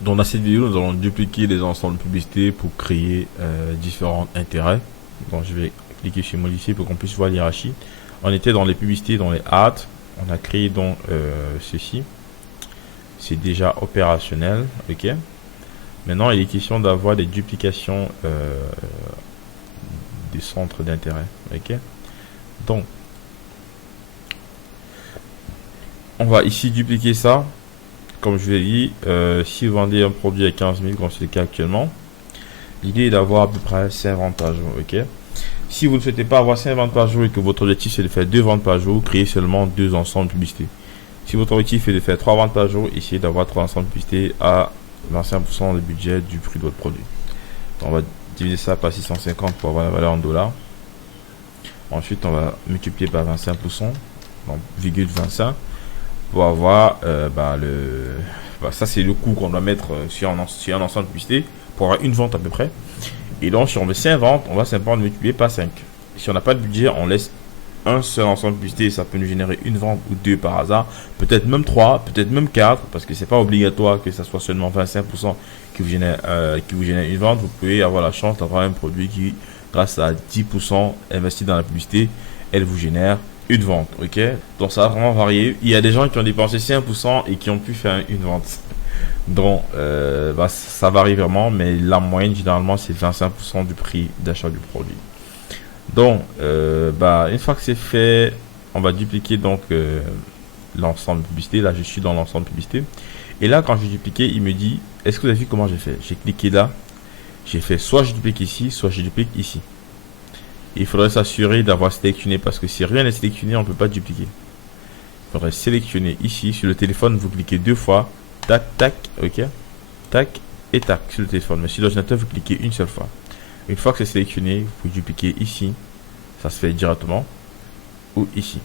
Dans cette vidéo, nous allons dupliquer les ensembles de publicités pour créer différents intérêts. Donc je vais cliquer sur modifier pour qu'on puisse voir l'hierarchie. On était dans les publicités, dans les ads. On a créé donc ceci. C'est déjà opérationnel. Ok. Maintenant, il est question d'avoir des duplications des centres d'intérêt. Ok. Donc, on va ici dupliquer ça. Comme je l'ai dit, si vous vendez un produit à 15 000, comme c'est le cas actuellement, l'idée est d'avoir à peu près 5 ventes par jour. Ok. Si vous ne souhaitez pas avoir 5 ventes par jour et que votre objectif c'est de faire 2 ventes par jour, créez seulement 2 ensembles de publicités. Si votre objectif est de faire 3 ventes par jour, essayez d'avoir 3 ensembles de publicités à 25% du budget du prix de votre produit. Donc on va diviser ça par 650 pour avoir la valeur en dollars. Ensuite, on va multiplier par 25%, donc 0,25 pour avoir ça c'est le coût qu'on doit mettre sur un ensemble de publicité pour avoir une vente à peu près. Et donc si on veut 5 ventes, on va simplement multiplier par 5. Si on n'a pas de budget, on laisse un seul ensemble de publicité, ça peut nous générer une vente ou deux par hasard, peut-être même 3, peut-être même 4, parce que c'est pas obligatoire que ça soit seulement 25% qui vous génère une vente. Vous pouvez avoir la chance d'avoir un produit qui, grâce à 10% investi dans la publicité, elle vous génère une vente. Ok, donc ça va vraiment varier. Il y a des gens qui ont dépensé 5% et qui ont pu faire une vente. Donc ça varie vraiment, mais la moyenne généralement c'est 25% du prix d'achat du produit. Donc une fois que c'est fait, on va dupliquer donc l'ensemble de publicité. Là je suis dans l'ensemble de publicité et là quand j'ai dupliqué, il me dit est-ce que vous avez vu comment j'ai fait? J'ai cliqué là, j'ai fait soit je duplique ici, soit je duplique ici. Il faudrait s'assurer d'avoir sélectionné, parce que si rien n'est sélectionné, on ne peut pas dupliquer. Il faudrait sélectionner ici sur le téléphone, vous cliquez 2 fois, tac, tac, ok, tac et tac sur le téléphone. Mais sur l'ordinateur, vous cliquez une seule fois. Une fois que c'est sélectionné, vous dupliquez ici, ça se fait directement, ou ici.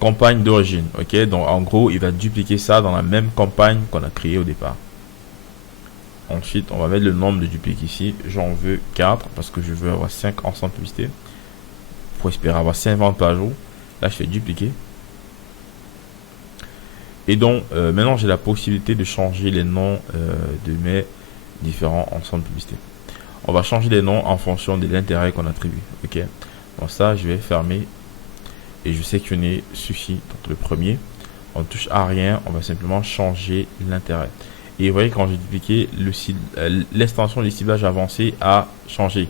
Campagne d'origine, ok, donc en gros, il va dupliquer ça dans la même campagne qu'on a créée au départ. Ensuite, on va mettre le nombre de dupliques ici. J'en veux 4 parce que je veux avoir 5 ensembles de publicité pour espérer avoir 5 ventes par jour. Là, je fais dupliquer. Et donc, maintenant, j'ai la possibilité de changer les noms de mes différents ensembles de publicité. On va changer les noms en fonction de l'intérêt qu'on attribue. Ok. Donc ça, je vais fermer et je vais sélectionner ceci. Donc le premier, on ne touche à rien. On va simplement changer l'intérêt. Et vous voyez, quand j'ai dupliqué, l'extension du ciblage avancé a changé.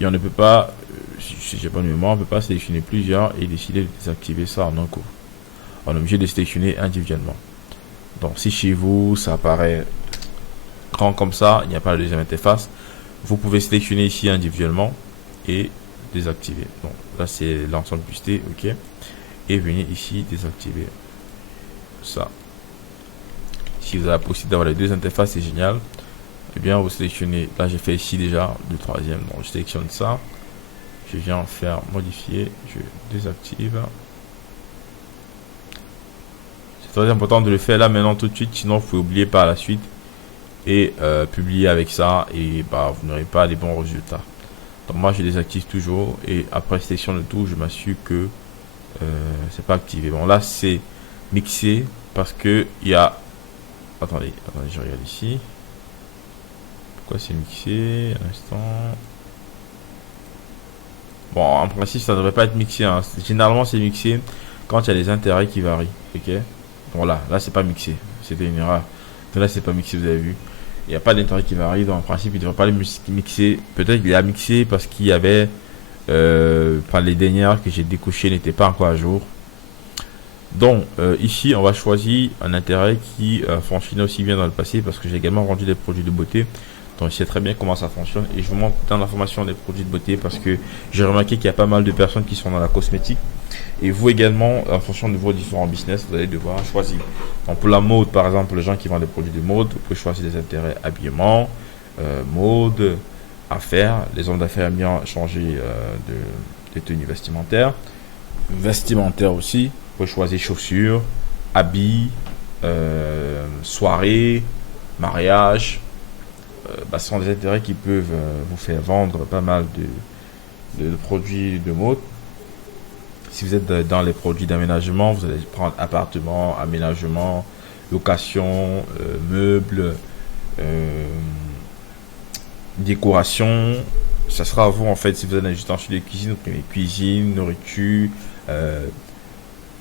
Et on ne peut pas, si j'ai pas de mémoire, on ne peut pas sélectionner plusieurs et décider de désactiver ça en un coup. On est obligé de sélectionner individuellement. Donc si chez vous, ça apparaît grand comme ça, il n'y a pas de deuxième interface, vous pouvez sélectionner ici individuellement et désactiver. Donc là, c'est l'ensemble publicité, ok. Et venir ici désactiver ça. Si vous avez la possibilité d'avoir les deux interfaces, c'est génial. Eh bien, vous sélectionnez. Là, j'ai fait ici déjà le troisième. Donc, je sélectionne ça. Je viens faire modifier. Je désactive. C'est très important de le faire là maintenant tout de suite. Sinon, vous pouvez oublier par la suite et publier avec ça. Et vous n'aurez pas les bons résultats. Donc, moi, je désactive toujours. Et après sélection de tout, je m'assure que c'est pas activé. Bon, là, c'est mixé parce que il y a. Attendez, je regarde ici. Pourquoi c'est mixé? Un instant. Bon, en principe, ça ne devrait pas être mixé. Hein. Généralement, c'est mixé quand il y a des intérêts qui varient. Ok. Voilà, là, c'est pas mixé. C'était une erreur. Donc là, c'est pas mixé, vous avez vu. Il n'y a pas d'intérêt qui varie. Donc, en principe, il ne devrait pas le mixer. Peut-être qu'il a mixé parce qu'il y avait. Les dernières que j'ai décochées n'étaient pas encore à jour. Donc ici on va choisir un intérêt qui fonctionnait aussi bien dans le passé, parce que j'ai également vendu des produits de beauté, donc je sais très bien comment ça fonctionne et je vous montre dans l'information des produits de beauté parce que j'ai remarqué qu'il y a pas mal de personnes qui sont dans la cosmétique, et vous également en fonction de vos différents business vous allez devoir choisir. Donc pour la mode par exemple, les gens qui vendent des produits de mode, vous pouvez choisir des intérêts habillement, mode, affaires. Les hommes d'affaires aiment bien changer de tenue vestimentaire aussi. Vous pouvez choisir chaussures, habits, soirée, mariage. Ce sont des intérêts qui peuvent vous faire vendre pas mal de produits de mode. Si vous êtes dans les produits d'aménagement, vous allez prendre appartement, aménagement, location, meubles, décoration. Ça sera à vous en fait si vous êtes un ustensile de cuisine, vous prenez cuisine, nourriture,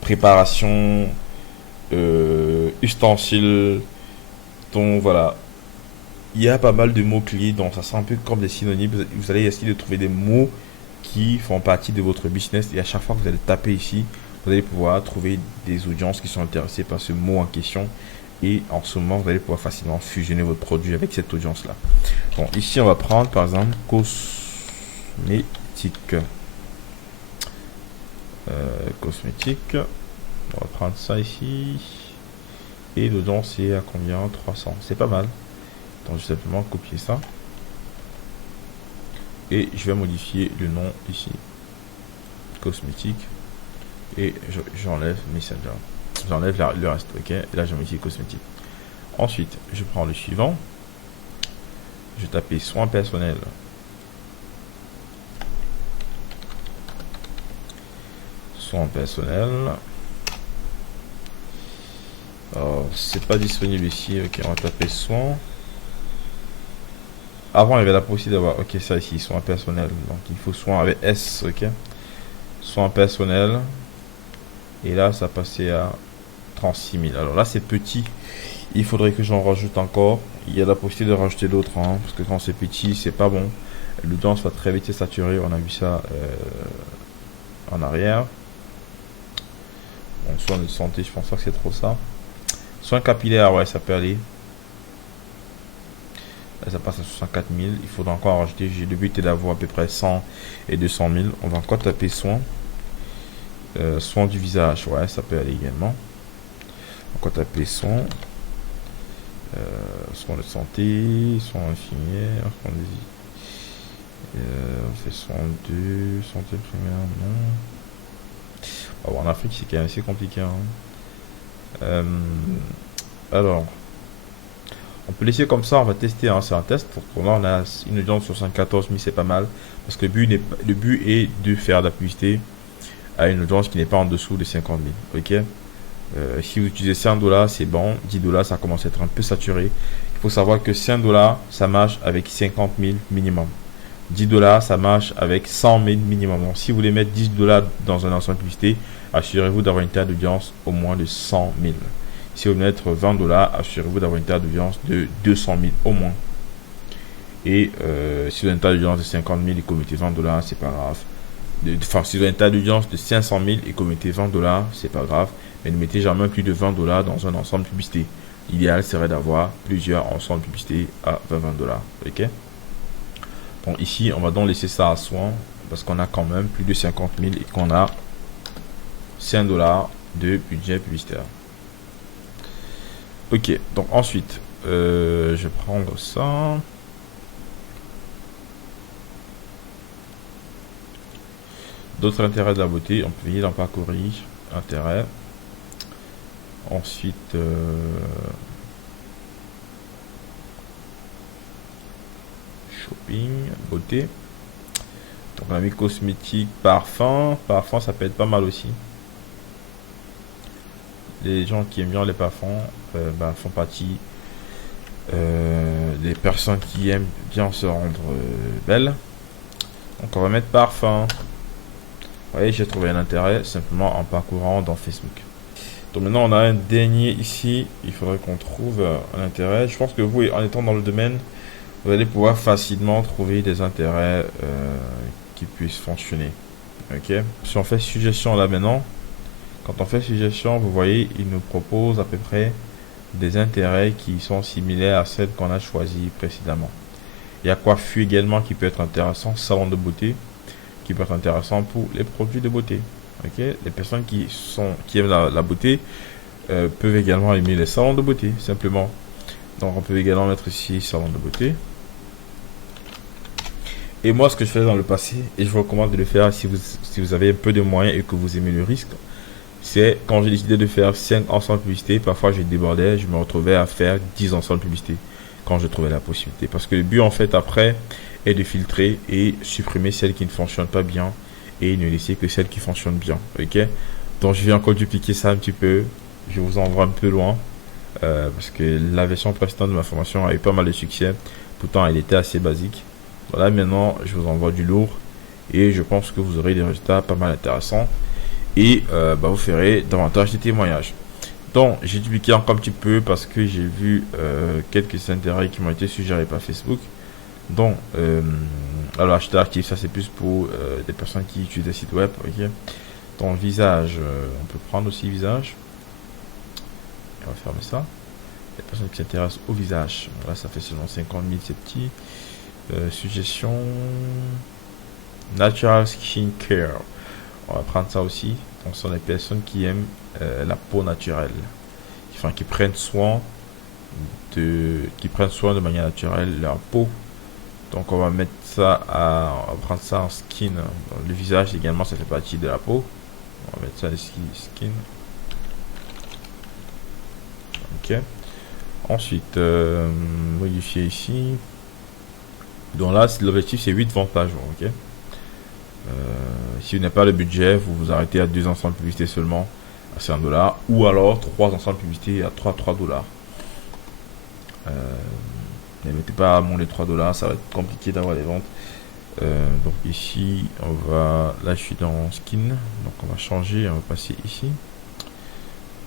préparation, ustensiles. Donc voilà, il y a pas mal de mots-clés, donc ça sera un peu comme des synonymes. Vous allez essayer de trouver des mots qui font partie de votre business et à chaque fois que vous allez taper ici, vous allez pouvoir trouver des audiences qui sont intéressées par ce mot en question et en ce moment, vous allez pouvoir facilement fusionner votre produit avec cette audience-là. Bon, ici, on va prendre par exemple cosmétique. Cosmétique. On va prendre ça ici. Et l'audience c'est à combien? 300. C'est pas mal. Donc, je vais simplement copier ça. Et je vais modifier le nom ici. Cosmétique. Et j'enlève Messenger. J'enlève le reste. Ok. Et là, je modifie cosmétique. Ensuite, je prends le suivant. Je vais taper soins personnels. Soins personnels. Alors, c'est pas disponible ici. Ok, on va taper soins. Avant, il y avait la possibilité d'avoir. Ok, ça ici, soins personnels. Donc, il faut soins avec S. Ok. Soins personnels. Et là, ça passait à 36 000. Alors là, c'est petit. Il faudrait que j'en rajoute encore. Il y a la possibilité de rajouter d'autres. Hein, parce que quand c'est petit, c'est pas bon. L'audience va très vite saturer. On a vu ça en arrière. Bon, soins de santé, je pense pas que c'est trop ça. Soins capillaires, ouais, ça peut aller. Là, ça passe à 64 000. Il faudra encore en rajouter. Le but est d'avoir à peu près 100 et 200 000. On va encore taper soins. Soins du visage, ouais, ça peut aller également. On va taper soins. Soins de santé, soins infirmières, on fait soins de santé primaire, non. En Afrique, c'est quand même assez compliqué. Hein. Alors, on peut laisser comme ça, on va tester, hein, c'est un test. Pour là, on a une audience sur 74 000, c'est pas mal. Parce que le but est de faire de la publicité à une audience qui n'est pas en dessous de 50 000. Ok. Si vous utilisez 5 $, c'est bon. 10 $, ça commence à être un peu saturé. Il faut savoir que 5 $, ça marche avec 50 000 minimum. 10 $, ça marche avec 100 000 minimum. Donc, si vous voulez mettre 10 $ dans un lancement de publicité, assurez-vous d'avoir une taille d'audience au moins de 100 000. Si vous voulez mettre 20 $, assurez-vous d'avoir une taille d'audience de 200 000 au moins. Et si vous avez une taille d'audience de 50 000 et que vous mettez 20 $, c'est pas grave. Enfin, si vous avez une taille d'audience de 500 000 et que vous mettez 20 $, c'est pas grave. Mais ne mettez jamais plus de 20 $ dans un ensemble de publicité. L'idéal serait d'avoir plusieurs ensembles de publicité à 20 $. Ok. Bon, ici, on va donc laisser ça à soin parce qu'on a quand même plus de 50 000 et qu'on a 5 $ de budget publicitaire. Ok. Donc ensuite, je vais prendre ça. D'autres intérêts de la beauté, on peut venir dans parcourir intérêt. Ensuite, shopping, beauté. Donc on a mis cosmétique, parfum. Parfum, ça peut être pas mal aussi. Les gens qui aiment bien les parfums font partie des personnes qui aiment bien se rendre belles. Donc on va mettre parfum. Vous voyez, j'ai trouvé un intérêt simplement en parcourant dans Facebook. Donc maintenant on a un dernier ici. Il faudrait qu'on trouve un intérêt. Je pense que vous, en étant dans le domaine, vous allez pouvoir facilement trouver des intérêts qui puissent fonctionner. Ok. Si on fait suggestion là maintenant, quand on fait suggestion, vous voyez, il nous propose à peu près des intérêts qui sont similaires à celles qu'on a choisies précédemment. Il y a coiffure également qui peut être intéressant, salon de beauté qui peut être intéressant pour les produits de beauté. Ok, les personnes qui aiment la beauté peuvent également aimer les salons de beauté simplement. Donc on peut également mettre ici salon de beauté. Et moi, ce que je faisais dans le passé, et je vous recommande de le faire si vous avez un peu de moyens et que vous aimez le risque, c'est quand j'ai décidé de faire 5 ensembles de publicité, parfois je débordais, je me retrouvais à faire 10 ensembles de publicité quand je trouvais la possibilité. Parce que le but en fait après est de filtrer et supprimer celles qui ne fonctionnent pas bien et ne laisser que celles qui fonctionnent bien. Ok. Donc je vais encore dupliquer ça un petit peu. Je vous envoie un peu loin. parce que la version précédente de ma formation a eu pas mal de succès. Pourtant, elle était assez basique. Voilà, maintenant, je vous envoie du lourd et je pense que vous aurez des résultats pas mal intéressants et vous ferez davantage de témoignages. Donc, j'ai dupliqué encore un petit peu parce que j'ai vu quelques intérêts qui m'ont été suggérés par Facebook. Donc, alors acheteur actif, ça c'est plus pour des personnes qui utilisent des sites web. Ok. Donc, visage, on peut prendre aussi visage. On va fermer ça. Les personnes qui s'intéressent au visage. Voilà, ça fait seulement 50 000, c'est petit. Suggestion. Natural Skin Care. On va prendre ça aussi. Donc, ce sont les personnes qui aiment la peau naturelle. Enfin, qui prennent soin de manière naturelle leur peau. Donc, on va mettre ça on va prendre ça en skin. Donc, le visage également, ça fait partie de la peau. On va mettre ça ici, skin. Ok. Ensuite, modifier ici. Donc là, l'objectif c'est 8 ventes par jour. Ok. Si vous n'avez pas le budget, vous vous arrêtez à 2 ensembles de publicité seulement à 5 dollars. Ou alors 3 ensembles de publicité à 3 dollars. Ne mettez pas moins de 3 dollars, ça va être compliqué d'avoir les ventes. Donc ici, là je suis dans skin. Donc on va changer, on va passer ici.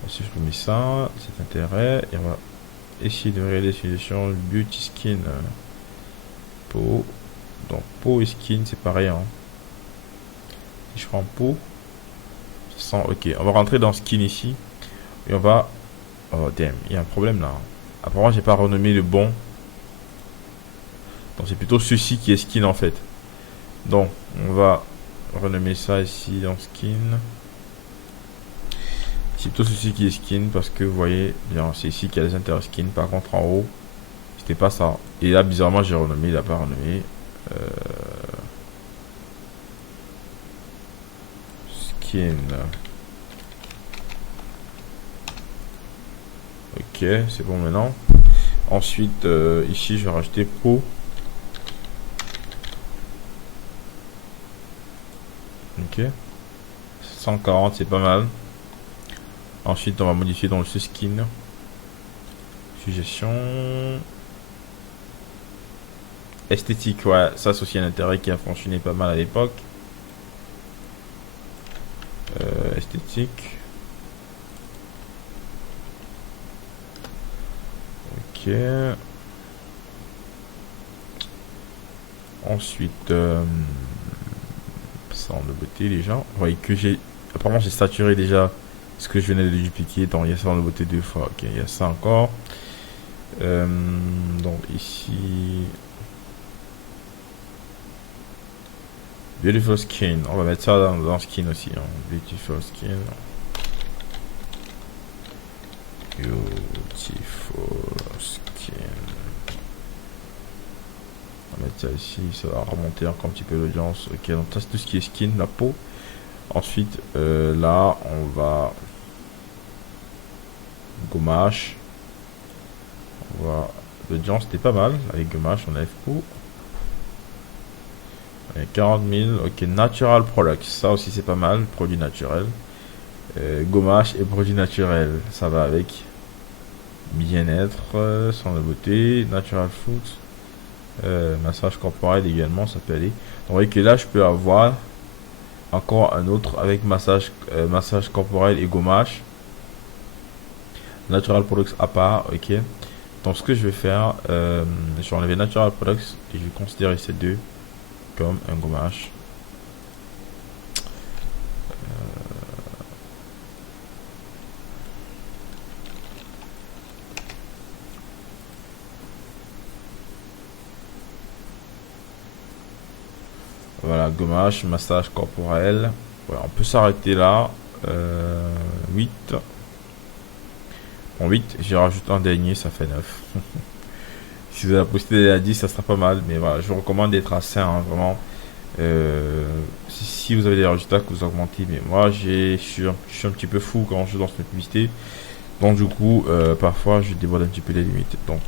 Si je remets ça, cet intérêt, et on va essayer de regarder sur beauty skin. Peau. Donc peau et skin, c'est pareil. Hein. Si je prends peau, ok, on va rentrer dans skin ici. Et on va... Oh damn, il y a un problème là. Apparemment, j'ai pas renommé le bon. Donc c'est plutôt ceci qui est skin en fait. Donc on va renommer ça ici dans skin. C'est plutôt ceci qui est skin parce que vous voyez, c'est ici qu'il y a les intérêts skin. Par contre en haut, c'était pas ça. Et là bizarrement j'ai renommé, il n'a pas renommé. Skin. Ok, c'est bon maintenant. Ensuite, ici, je vais rajouter peau. Ok. 140, c'est pas mal. Ensuite, on va modifier dans le skin. Suggestion. Esthétique, ouais, ça c'est aussi un intérêt qui a fonctionné pas mal à l'époque. Esthétique. Ok. Ensuite, ça en de beauté déjà. Vous voyez que apparemment j'ai saturé déjà ce que je venais de dupliquer. Donc il y a ça en de beauté 2 fois. Ok, il y a ça encore. Donc ici. Beautiful skin. On va mettre ça dans skin aussi. Hein. Beautiful skin. Beautiful skin. On va mettre ça ici. Ça va remonter encore un petit peu l'audience. Ok, donc ça c'est tout ce qui est skin, la peau. Ensuite, là, on va gommage. L'audience c'était pas mal. Avec gommage, on a FO. 40 000. Ok, natural products. Ça aussi c'est pas mal. Produit naturel. Gommage et produit naturel. Ça va avec. Bien-être, sans de beauté. Natural food. Massage corporel également, ça peut aller. Donc, vous voyez que là, je peux avoir encore un autre avec massage corporel et gommage. Natural products à part. Ok. Donc, ce que je vais faire, je vais enlever natural products et je vais considérer ces deux comme un gommage. Voilà, gommage, massage corporel. Voilà, on peut s'arrêter là. 8. Bon, 8, j'ai rajouté un dernier, ça fait 9. Si vous avez posté à 10, ça sera pas mal. Mais voilà, je vous recommande d'être à 5, hein, vraiment. Si vous avez des résultats que vous augmentez. Mais moi, je suis un petit peu fou quand je lance mes publicités. Donc, du coup, parfois, je dévoile un petit peu les limites. Donc,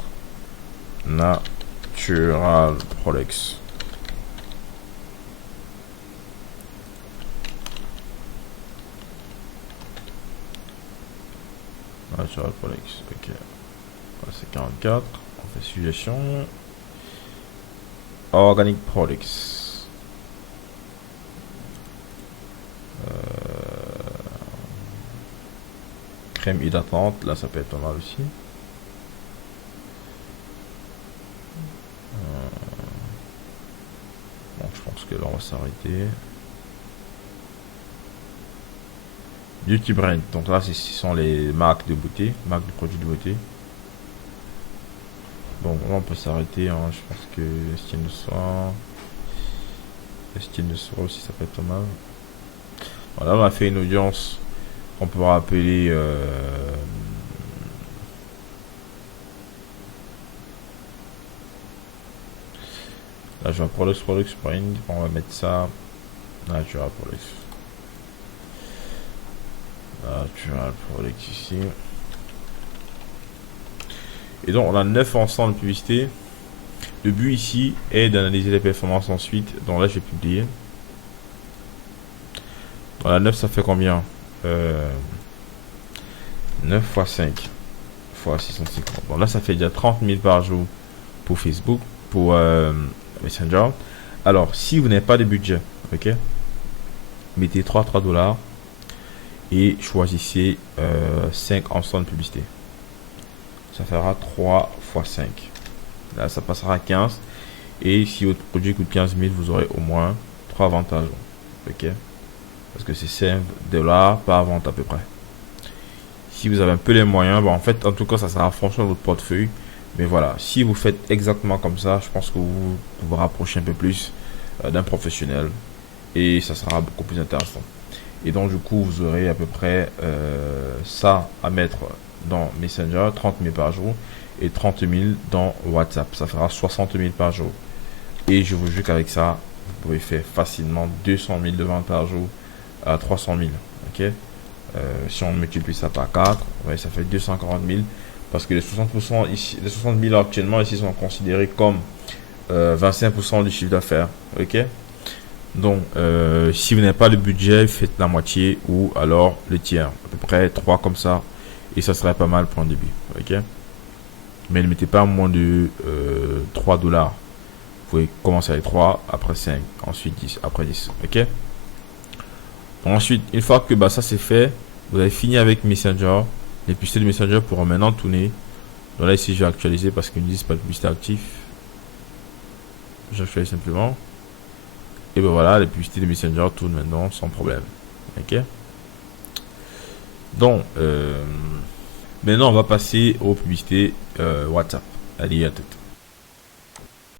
Natural Products. Natural Products, ok. Voilà, c'est 44. On fait suggestion. Organic Products. Crème hydratante, là ça peut être pas mal aussi. Bon, je pense que là on va s'arrêter. Beauty Brand, donc là ce sont les marques de beauté, marques de produits de beauté. Bon, là on peut s'arrêter, hein. Je pense que Estime de soir aussi ça peut être pas mal. Voilà, on a fait une audience qu'on peut rappeler là je vais Product Spring, on va mettre ça Natural Products. Natural Products ici. Et donc on a 9 ensembles de publicité. Le but ici est d'analyser les performances ensuite. Donc là je vais publier. Voilà, 9 ça fait combien 9 x 5 fois 650. Bon là ça fait déjà 30 000 par jour pour Facebook, pour Messenger. Alors si vous n'avez pas de budget, ok, mettez 3 $, et choisissez 5 ensembles de publicité. Ça fera 3 x 5. Là ça passera à 15. Et si votre produit coûte 15 000, vous aurez au moins 3 avantages, ok, parce que c'est 5 $ par vente à peu près. Si vous avez un peu les moyens, bon, en fait en tout cas ça sera en fonction de votre portefeuille, mais voilà, si vous faites exactement comme ça, je pense que vous vous rapprochez un peu plus d'un professionnel et ça sera beaucoup plus intéressant. Et donc du coup vous aurez à peu près ça à mettre dans Messenger, 30 000 par jour, et 30 000 dans WhatsApp, ça fera 60 000 par jour. Et je vous jure qu'avec ça vous pouvez faire facilement 200 000 de ventes par jour à 300 000, ok. Si on multiplie ça par 4, ouais, ça fait 240 000, parce que les 60% ici, les 60 000 actuellement ici sont considérés comme 25% du chiffre d'affaires, ok. Donc si vous n'avez pas le budget, faites la moitié ou alors le tiers, à peu près 3 comme ça, et ça serait pas mal pour un début, ok. Mais ne mettez pas moins de 3 $. Vous pouvez commencer avec 3, après 5, ensuite 10, après 10, ok. Ensuite, une fois que ça c'est fait, vous avez fini avec Messenger. Les publicités de Messenger pourront maintenant tourner. Donc là ici je vais actualiser parce qu'ils me disent pas de publicité active. J'actualise simplement. Et ben voilà, les publicités de Messenger tournent maintenant sans problème. Ok. Donc maintenant on va passer aux publicités WhatsApp. Allez, à tout.